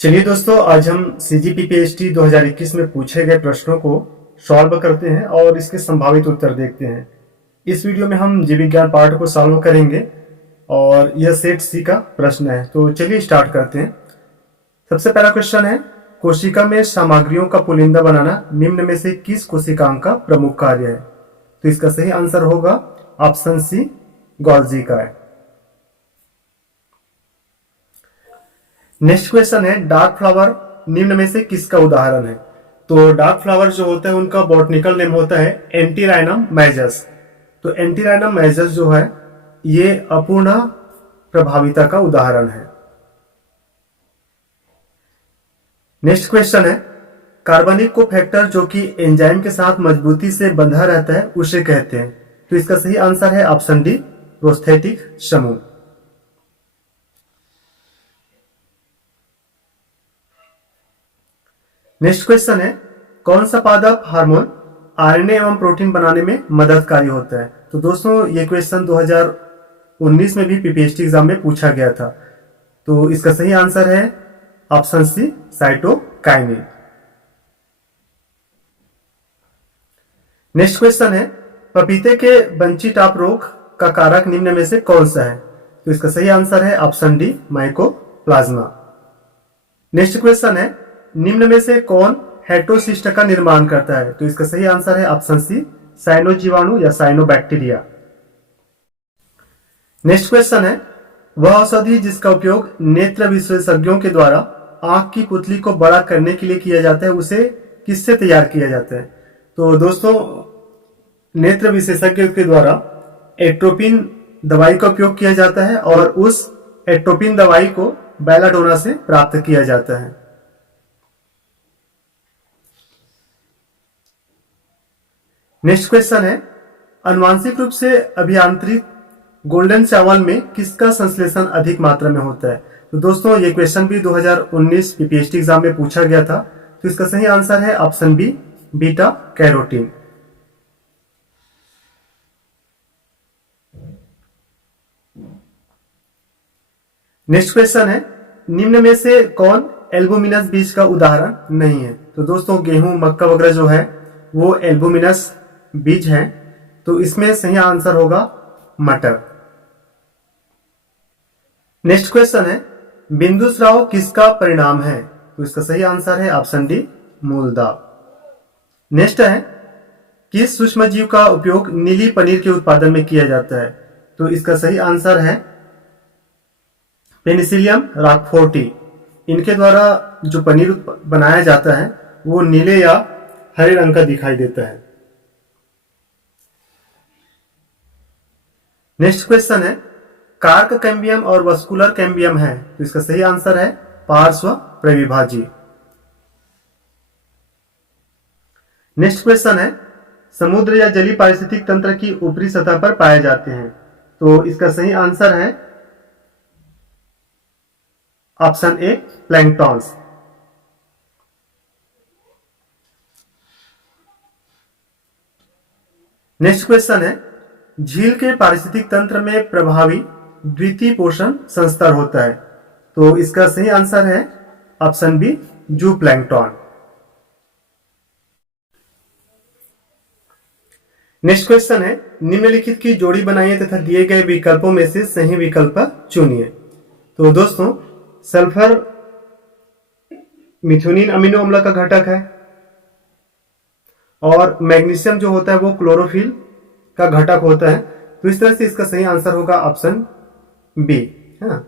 चलिए दोस्तों, आज हम सीजीपी पीएचडी 2021 में पूछे गए प्रश्नों को सॉल्व करते हैं और इसके संभावित उत्तर देखते हैं। इस वीडियो में हम जीव विज्ञान पार्ट को सॉल्व करेंगे और यह सेट सी का प्रश्न है। तो चलिए स्टार्ट करते हैं। सबसे पहला क्वेश्चन है, कोशिका में सामग्रियों का पुलिंदा बनाना निम्न में से किस कोशिकांग का प्रमुख कार्य है? तो इसका सही आंसर होगा ऑप्शन सी, गोल्जी का है। नेक्स्ट क्वेश्चन है, डार्क फ्लावर निम्न में से किसका उदाहरण है? तो डार्क फ्लावर जो होता है उनका बॉटनिकल नेम होता है एंटीराइनम मेजस। तो एंटीराइनम मेजस जो है ये अपूर्ण प्रभाविता का उदाहरण है। नेक्स्ट क्वेश्चन है, कार्बनिक को फैक्टर जो कि एंजाइम के साथ मजबूती से बंधा रहता है उसे कहते हैं। तो इसका सही आंसर है ऑप्शन डी, प्रोस्थेटिक समूह। नेक्स्ट क्वेश्चन है, कौन सा पादप हार्मोन आरएनए एवं प्रोटीन बनाने में मददकारी होता है? तो दोस्तों ये क्वेश्चन 2019 में भी पीपीएचडी एग्जाम में पूछा गया था। तो इसका सही आंसर है option C, cytokinin. Next question है, पपीते के बंची टॉप रोग का कारक निम्न में से कौन सा है? तो इसका सही आंसर है option D, mycoplasma. Next question है, निम्न में से कौन हेटेरोसिस्ट का निर्माण करता है? तो इसका सही आंसर है ऑप्शन सी, साइनोजीवाणु या साइनोबैक्टीरिया। नेक्स्ट क्वेश्चन है, वह औषधि जिसका उपयोग नेत्र विशेषज्ञों के द्वारा आंख की पुतली को बड़ा करने के लिए किया जाता है उसे किससे तैयार किया जाता है? तो दोस्तों नेत्र विशेषज्ञ के द्वारा एट्रोपिन दवाई का उपयोग किया जाता है और उस एट्रोपिन दवाई को बेलाडोना से प्राप्त किया जाता है। नेक्स्ट क्वेश्चन है, आनुवांशिक रूप से अभियांत्रित गोल्डन चावल में किसका संश्लेषण अधिक मात्रा में होता है? तो दोस्तों ये क्वेश्चन भी 2019 पीपीएचडी एग्जाम में पूछा गया था। तो इसका सही आंसर है option B, beta carotene. Next question है, निम्न में से कौन एल्बुमिनस बीज का उदाहरण नहीं है? तो दोस्तों गेहूं, मक्का वगैरह जो है वो एल्बुमिनस बीज है। तो इसमें सही आंसर होगा मटर। नेक्स्ट क्वेश्चन है, बिंदु स्राव किसका परिणाम है? तो इसका सही आंसर है ऑप्शन डी, मूलदाब। नेक्स्ट है, किस सूक्ष्म जीव का उपयोग नीली पनीर के उत्पादन में किया जाता है? तो इसका सही आंसर है पेनिसिलियम रॉकफोर्टी। इनके द्वारा जो पनीर बनाया जाता है वो नीले या हरे रंग का दिखाई देता है। नेक्स्ट क्वेश्चन है, कार्क कैम्बियम और वस्कुलर कैम्बियम है। तो इसका सही आंसर है पार्श्व प्रविभाजी। नेक्स्ट क्वेश्चन है, समुद्र या जलीय पारिस्थितिक तंत्र की ऊपरी सतह पर पाए जाते हैं। तो इसका सही आंसर है option A, planktons. Next question है, झील के पारिस्थितिक तंत्र में प्रभावी द्वितीय पोषण संस्तर होता है। तो इसका सही आंसर है option B, zooplankton. Next question है, निम्नलिखित की जोड़ी बनाइए तथा दिए गए विकल्पों में से सही विकल्प चुनिए। तो दोस्तों सल्फर मिथुनिन अमीनो अम्ल का घटक है और मैग्नीशियम जो होता है वो क्लोरोफिल का घटक होता है। तो इस तरह से इसका सही आंसर होगा ऑप्शन बी, है ना।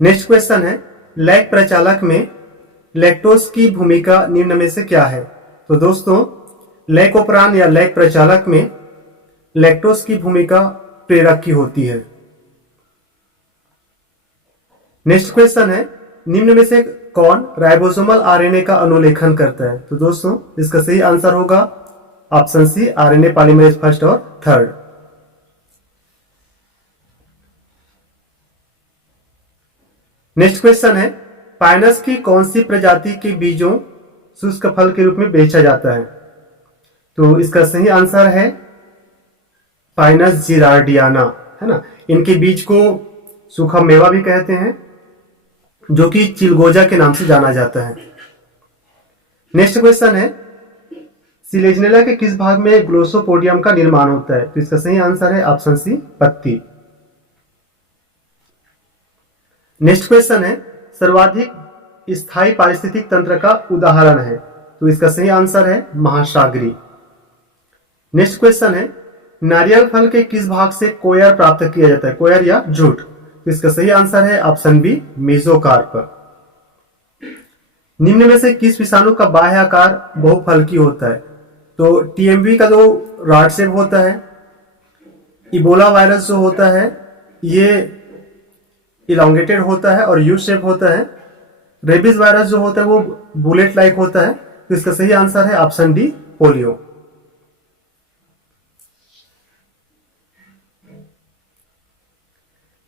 नेक्स्ट क्वेश्चन है, लैक प्रचालक में लैक्टोज की भूमिका निम्न में से क्या है? तो दोस्तों लैकोपरान या लैक प्रचालक में लैक्टोज की भूमिका प्रेरक की होती है। नेक्स्ट क्वेश्चन है, निम्न में से कौन राइबोसोमल आरएनए का अनुलेखन करता है? तो दोस्तों इसका सही आंसर होगा option C, RNA polymerase first और थर्ड। नेक्स्ट क्वेश्चन है, पाइनस की कौन सी प्रजाति के बीजों शुष्क फल के रूप में बेचा जाता है? तो इसका सही आंसर है पाइनस जिरार्डियाना, है ना। इनके बीज को सूखा मेवा भी कहते हैं, जो कि चिलगोजा के नाम से जाना जाता है। नेक्स्ट क्वेश्चन है, सिलेजनेला के किस भाग में ग्लोसोपोडियम का निर्माण होता है? तो इसका सही आंसर है ऑप्शन सी, पत्ती। नेक्स्ट क्वेश्चन है, सर्वाधिक स्थायी पारिस्थितिक तंत्र का उदाहरण है? तो इसका सही आंसर है महासागरी। नेक्स्ट क्वेश्चन है, नारियल फल के किस भाग से कोयर प्राप्त किया जाता है? कोयर या जूट? तो इसका सही आंसर है ऑप्शन बी, मेसोकार्प। निम्न में से किस विषाणु का बाह्य आकार बहुफलकी होता है? तो टीएमवी का जो रॉड शेप होता है, इबोला वायरस जो होता है ये इलांगेटेड होता है और यू शेप होता है। रेबीज वायरस जो होता है वो बुलेट लाइक होता है। तो इसका सही आंसर है option D, polio.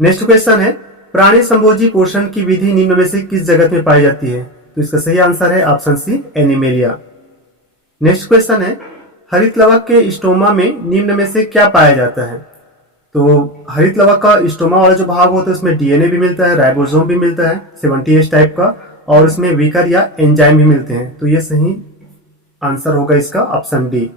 Next question है, प्राणी संभोजी पोषण की विधि निम्न में से किस जगत में पाई जाती है? तो इसका सही आंसर है option C, Animalia. Next question है, हरित लवक के स्टोमा में निम्न में से क्या पाया जाता है? तो हरित लवक का स्टोमा वाला जो भाग होता है उसमें डीएनए भी मिलता है, राइबोसोम भी मिलता है 70S टाइप का, और उसमें विकर या एंजाइम भी मिलते हैं। तो ये सही आंसर होगा इसका ऑप्शन डी।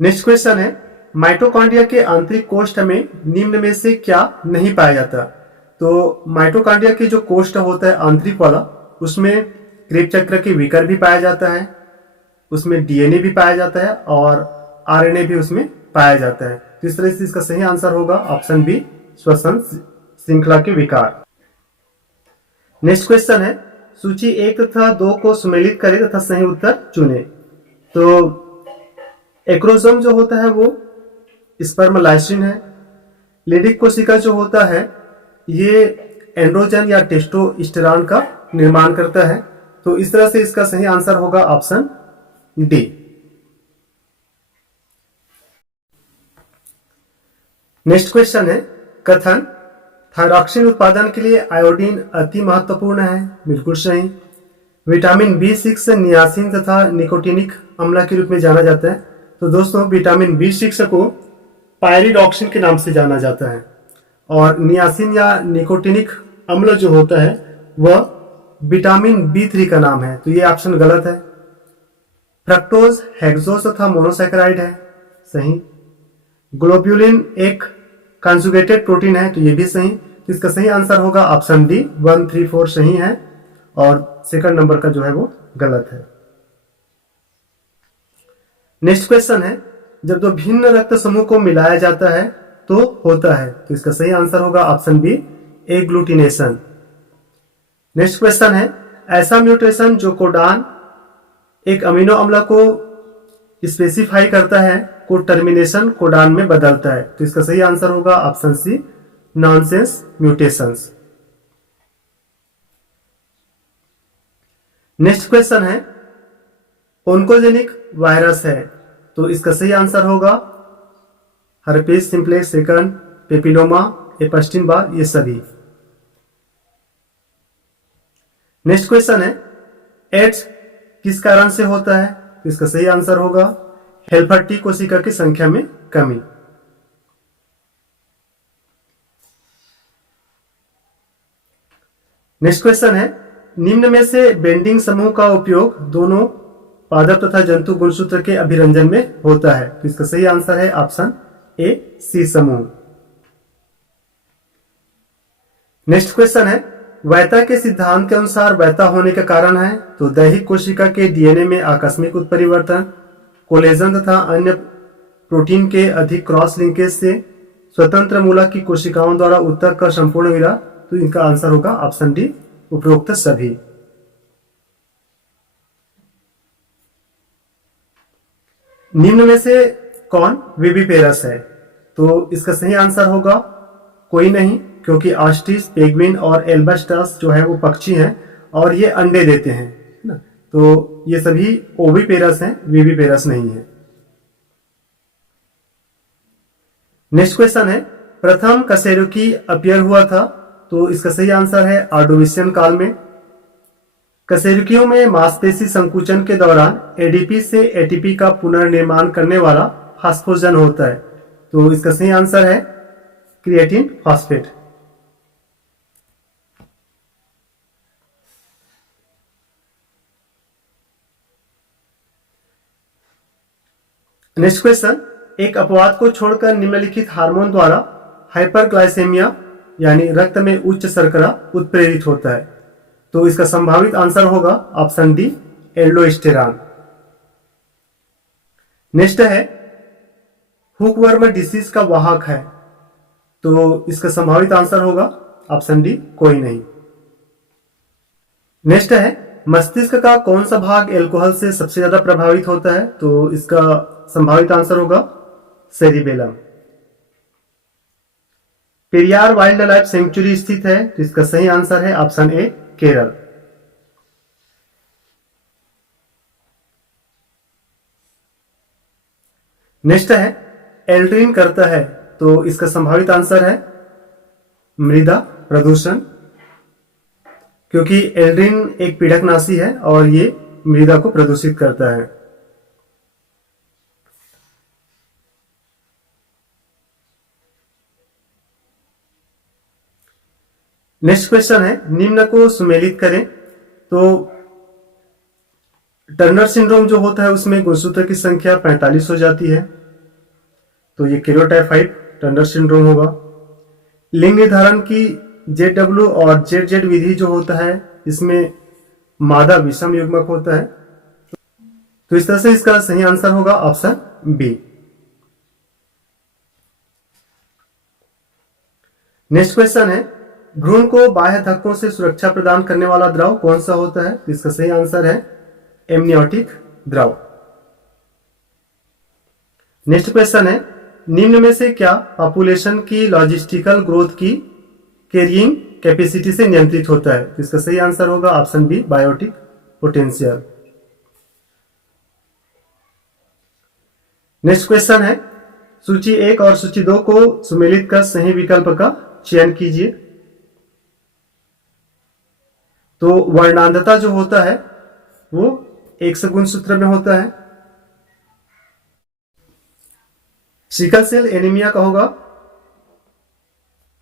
नेक्स्ट क्वेश्चन है, माइटोकॉन्ड्रिया के आंतरिक कोष्ठ में निम्न में से क्या नहीं पाया जाता? तो माइटोकॉन्ड्रिया के जो कोष्ठ होता है आंतरिक वाला, उसमें क्रेब चक्र के विकर भी पाया जाता है, उसमें डीएनए भी पाया जाता है और आरएनए भी उसमें पाया जाता है। तो इस तरह से इसका सही आंसर होगा ऑप्शन बी, श्वसन श्रृंखला के विकार। नेक्स्ट क्वेश्चन है, सूची 1 तथा 2 को सुमेलित करें तथा सही उत्तर चुने। तो एक्रोसोम जो होता है वो स्पर्मलाइसिन है। लेडिक कोशिका जो होता है ये एंड्रोजन या टेस्टोस्टेरॉन का निर्माण करता है। तो इस तरह से इसका सही आंसर होगा ऑप्शन डी। नेक्स्ट क्वेश्चन है, कथन थायरॉक्सिन उत्पादन के लिए आयोडीन अति महत्वपूर्ण है? बिल्कुल सही। विटामिन B6 नियासिन तथा निकोटिनिक अम्ल के रूप में जाना जाता है। तो दोस्तों विटामिन B6 को पायरिडॉक्सिन के नाम से जाना जाता है और नियासिन या निकोटिनिक अम्ल जो होता है वह विटामिन B3 का नाम है। तो ये ऑप्शन गलत है। फ्रक्टोज हेक्सोज तथा मोनोसैकेराइड है, सही। ग्लोब्यूलिन एक कंजुगेटेड प्रोटीन है, तो ये भी सही। तो इसका सही आंसर होगा ऑप्शन डी, 1, 3, 4 सही है और सेकंड नंबर का जो है वो गलत है। नेक्स्ट क्वेश्चन है, जब दो भिन्न रक्त समूह को मिलाया जाता है तो होता है? तो इसका सही आंसर होगा option B, agglutination. Next question है, ऐसा म्यूटेशन जो कोडान एक अमीनो अम्ल को स्पेसिफाई करता है को टर्मिनेशन कोडान में बदलता है? तो इसका सही आंसर होगा option C, nonsense mutations. Next question है, ओन्कोजेनिक वायरस है, तो इसका सही आंसर होगा herpes simplex second, papilloma, Epstein Barr, ये सभी। नेक्स्ट क्वेश्चन है, एड्स किस कारण से होता है? तो इसका सही आंसर होगा हेल्पर टी कोशिका की संख्या में कमी। नेक्स्ट क्वेश्चन है, निम्न में से बेंडिंग समूह का उपयोग दोनों पादप तथा जंतु गुणसूत्र के अभिरंजन में होता है? तो इसका सही आंसर है ऑप्शन ए, सी समूह। नेक्स्ट क्वेश्चन है, वैता के सिद्धांत के अनुसार वैता होने का कारण है? तो दैहिक कोशिका के डीएनए में आकस्मिक उत्परिवर्तन, कोलेजन तथा अन्य प्रोटीन के अधिक क्रॉस लिंकेज से, स्वतंत्र मूलक की कोशिकाओं द्वारा ऊतक का संपूर्ण विराम। तो इनका आंसर होगा ऑप्शन डी, उपरोक्त सभी। निम्न में से कौन विविपेरस है? तो इसका सही आंसर होगा कोई नहीं, क्योंकि आस्टिस, पेग्विन और एल्बास्टस जो है वो पक्षी हैं और ये अंडे देते हैं, है ना। तो ये सभी ओविपेरस हैं, विविपेरस नहीं है। नेक्स्ट क्वेश्चन है, प्रथम कशेरुकी अपीयर हुआ था? तो इसका सही आंसर है ऑर्डोविशियन काल में। कशेरुकियों में मांसपेशी संकुचन के दौरान एडीपी से एटीपी का पुनर्निर्माण करने वाला फास्फोजन होता है। तो इसका सही आंसर है क्रिएटिन फॉस्फेट। नेक्स्ट क्वेश्चन, एक अपवाद को छोड़कर निम्नलिखित हार्मोन द्वारा हाइपरग्लाइसेमिया यानी रक्त में उच्च शर्करा उत्प्रेरित होता है। तो इसका संभावित आंसर होगा ऑप्शन डी एल्डोस्टेरॉन। नेक्स्ट है, हुकवर्म डिसीज का वाहक है, तो इसका संभावित आंसर होगा ऑप्शन डी कोई नहीं। नेक्स्ट है, मस्तिष्क का कौन सा भाग अल्कोहल से सबसे ज्यादा प्रभावित होता है, तो इसका संभावित आंसर होगा cerebellum. Periyar wild life sanctuary स्थित है, तो इसका सही आंसर है ऑप्शन ए केरल। नेक्स्ट है, एल्ड्रिन करता है, तो इसका संभावित आंसर है मृदा प्रदूषण, क्योंकि एल्ड्रिन एक पीड़कनाशी है और ये मृदा को प्रदूषित करता है। नेक्स्ट क्वेश्चन है, निम्न को सुमेलित करें। तो टर्नर सिंड्रोम जो होता है उसमें गुणसूत्र की संख्या 45 हो जाती है, तो ये केरोटाइफाइड टर्नर सिंड्रोम होगा। लिंग निर्धारण की ZW और ZZ विधि जो होता है इसमें मादा विषम युग्मक होता है, तो इस तरह से इसका सही आंसर होगा ऑप्शन बी। नेक्स्ट क्वेश्चन है, भ्रूण को बाह्य धक्कों से सुरक्षा प्रदान करने वाला द्रव कौन सा होता है, इसका सही आंसर है एमनियोटिक द्रव। नेक्स्ट क्वेश्चन है, निम्न में से क्या पॉपुलेशन की लॉजिस्टिकल ग्रोथ की कैरियिंग कैपेसिटी से नियंत्रित होता है, तो इसका सही आंसर होगा option B biotic potential. Next question है, सूची 1 और सूची 2 को सुमेलित कर सही विकल्प का चयन कीजिए। तो वर्णांधता जो होता है वो एक गुणसूत्र में होता है। सिकल सेल एनीमिया का होगा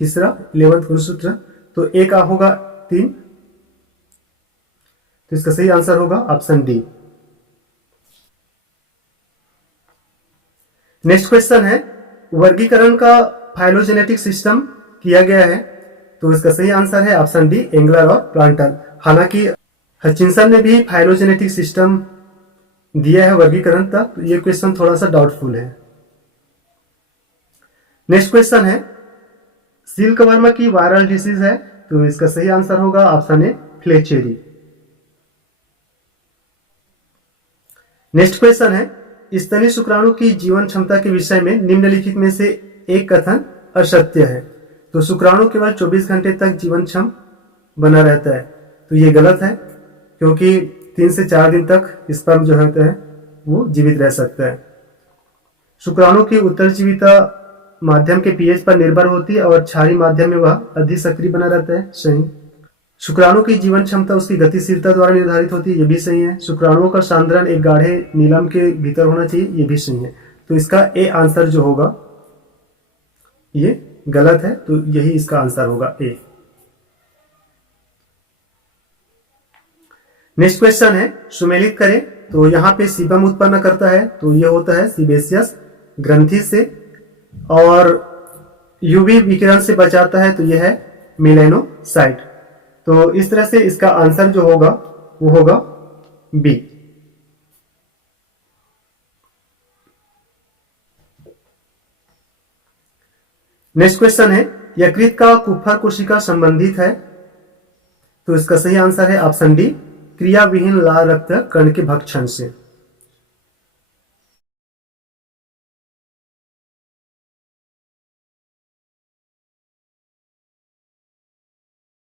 तीसरा 11वां गुणसूत्र, तो ए का होगा 3, तो इसका सही आंसर होगा ऑप्शन डी। नेक्स्ट क्वेश्चन है, वर्गीकरण का फाइलोजेनेटिक सिस्टम किया गया है, तो इसका सही आंसर है ऑप्शन डी एंगलर और प्लांटर। हालांकि हचिंसन ने भी फाइलोजेनेटिक सिस्टम दिया है वर्गीकरण तक, तो ये क्वेश्चन थोड़ा सा डाउटफुल है। नेक्स्ट क्वेश्चन है, सिल्कवर्म की वायरल डिसीज है, तो इसका सही आंसर होगा option A flacherie. Next question है, स्तनी शुक्राणु की जीवन क्षमता के विषय में निम्नलिखित में से एक कथन असत्य है। तो शुक्राणु केवल 24 घंटे तक जीवन क्षम बना रहता है, तो ये गलत है, क्योंकि 3 से 4 दिन तक स्पर्म जो होता है वो जीवित रह सकता है। शुक्राणु की उत्तरजीविता माध्यम के पीएच पर निर्भर होती है और क्षारीय माध्यम में वह अधिक सक्रिय बना रहता है, सही। शुक्राणु की जीवन क्षमता उसकी गतिशीलता द्वारा निर्धारित होती है, ये भी सही है। शुक्राणुओं का सांद्रण एक गाढ़े नीलम के भीतर होना चाहिए, ये भी सही है। तो इसका ए आंसर जो होगा ये गलत है, तो यही इसका आंसर होगा ए। नेक्स्ट क्वेश्चन है, सुमेलित करें। तो यहाँ पे सीबम उत्पन्न करता है, तो ये होता है सीबेसियस ग्रंथि से, और यूवी विकिरण से बचाता है, तो यह है मेलानोसाइट। तो इस तरह से इसका आंसर जो होगा वो होगा बी। नेक्स्ट क्वेश्चन है, यकृत का कुप्फर कोशिका संबंधित है, तो इसका सही आंसर है ऑप्शन डी क्रिया विहीन लाल रक्त कण के भक्षण से।